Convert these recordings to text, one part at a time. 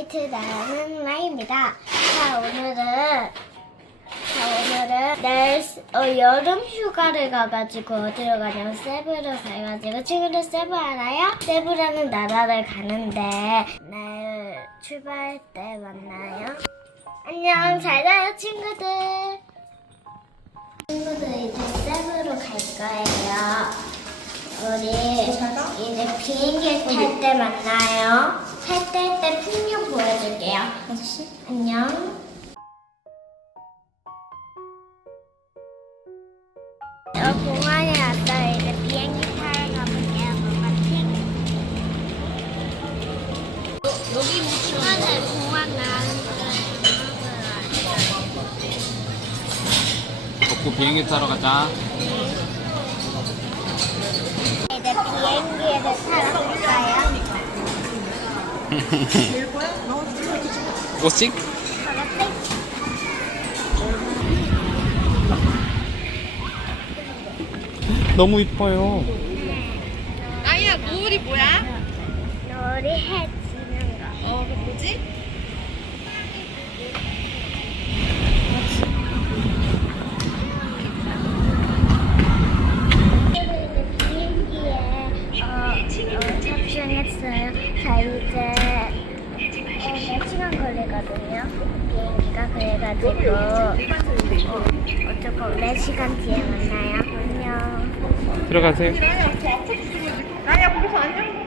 하이트 나는 라입니다. 자 오늘은 자 오늘은 내일 스- 어, 여름 휴가를 가가지고 어디로 가냐면 세부로 가가지고 친구들 세부 알아요? 세부라는 나라를 가는데 내일 출발할 때 만나요. 안녕 잘 가요 친구들. 친구들 이제 세부로 갈 거예요. 우리 이제 비행기 탈 때 만나요. 보여줄게요. 안녕. 저 공항에 왔어요. 이제 비행기 타러 가볼게요. 뭔가 여기 중간에 공항 나는 덥고 비행기 타러 가자. 이제 비행기를 타러 갈까요? 꽃식? 가볼게. 너무 이뻐요. 아야 노을이 뭐야? 우리 해 지는 거. 어, 그 뭐지? 비행기에 어, 어, 탑승했어요. 자 이제 어, 4 시간 걸리거든요. 비행기가 그래가지고 어, 어, 조금 4시간 뒤에 만나요. 안녕. 들어가세요. 아야 거기서 안녕.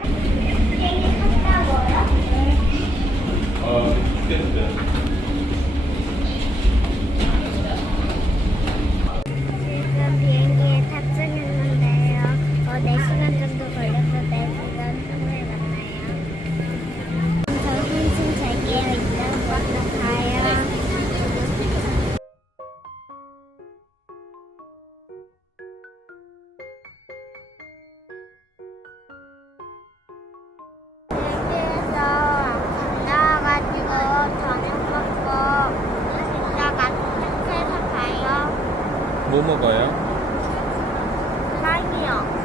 뭐 먹어요? 빵이요.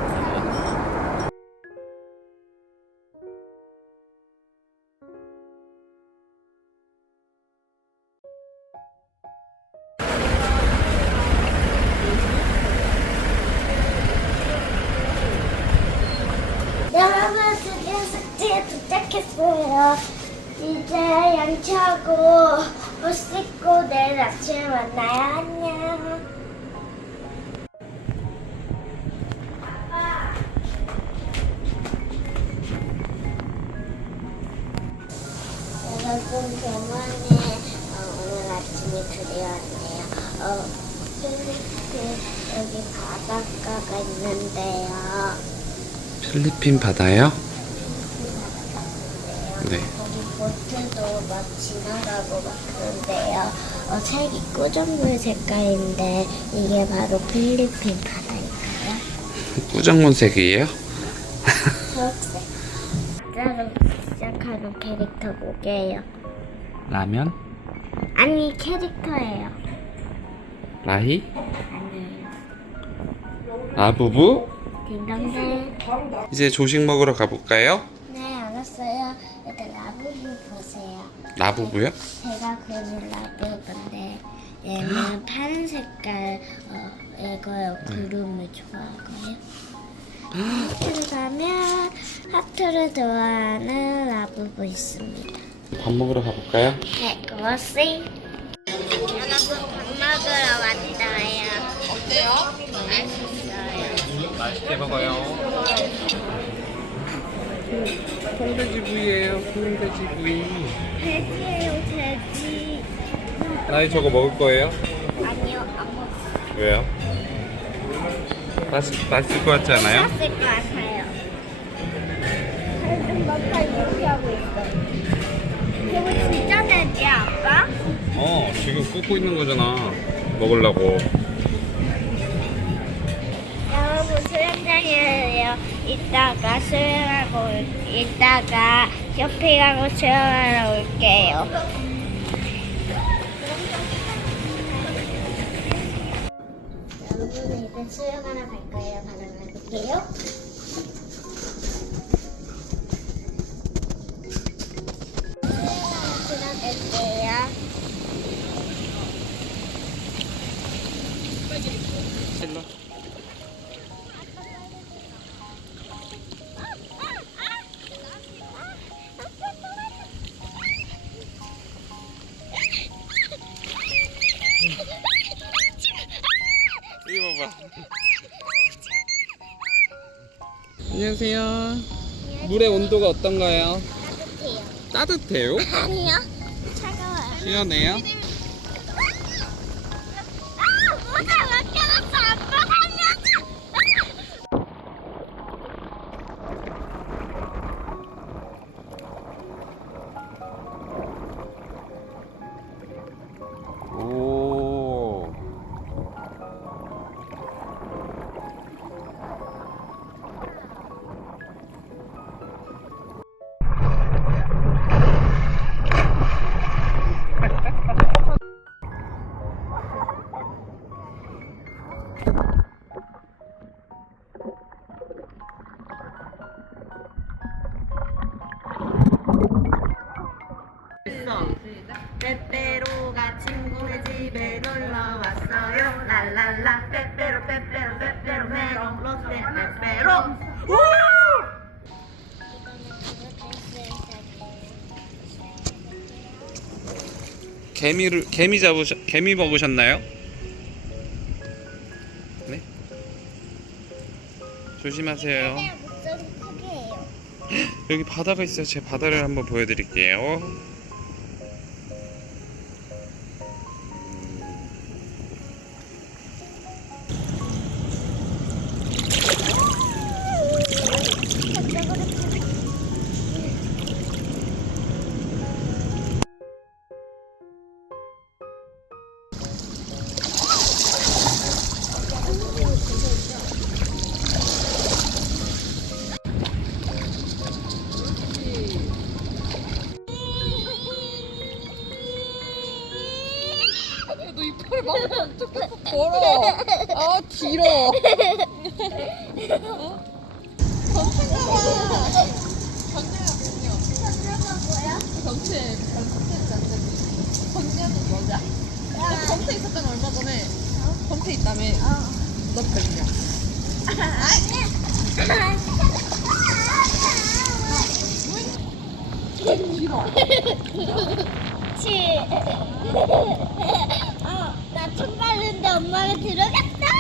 이제 양치하고 옷 씻고 내일 아침에 만나요. 안녕. 여러분 병원에 어, 오늘 아침에 들려왔네요. 어, 필리핀 여기 바닷가가 있는데요. 필리핀 바다요? 네. 거기 보트도 막 지나가고 막 그런데요. 어, 색이 꾸정물 색깔인데 이게 바로 필리핀 바다일까요? 꾸정문색이에요? 초록색. 진짜로 시작하는 캐릭터 뭐게요? 라면? 아니 캐릭터예요. 라희? 아니에요. 라부부? 딩동댕. 이제 조식 먹으러 가볼까요? 네 알았어요. 일단 라부부 보세요. 라부부요? 제가 그린 라부부인데 얘는 파란 색깔 어, 이거요 구름을 좋아하고요. 하트를 가면 하트를 좋아하는 라부부 있습니다. 밥 먹으러 가볼까요? 네, 고맙습니다. 여러분 밥 먹으러 왔어요. 어때요? 맛있어요. 맛있게 먹어요. 콩돼지 부위예요. 콩돼지 부위. 돼지예요, 돼지. 라희 저거 먹을 거예요? 아니요, 안 먹었어요. 왜요? 맛있, 맛있을 것 같지 않아요? 맛있을 것 같아요. 살좀 먹다 이렇게 하고 있어. 이거 진짜 돼지야, 아빠? 어, 지금 굽고 있는 거잖아. 먹으려고. 여러분 수영장에요. 이따가 수영하고 올- 이따가 쇼핑하고 수영하러 올게요. 여러분 이제 수영하러 갈 거예요. 바로 가볼게요. 안녕하세요. 물의 온도가 어떤가요? 따뜻해요. 따뜻해요? 아니요. 차가워요. 시원해요? 아, 모자 랄랄라 빼빼로 빼빼로 빼빼로 메롱 롯데 빼빼로. 개미를 개미 잡으셨 개미 먹으셨나요? 네. 조심하세요. 크게해요. 여기 바다가 있어요. 제 바다를 한번 보여드릴게요. 너 이빨 막 어떻게 걸어? 아 길어. 전체 전체는 여자. 너 전체 있었잖아 얼마 전에. 전체 있다며. 너 별이야. 길어. 치. 어, 나총 바르는데 엄마가 들어갔다.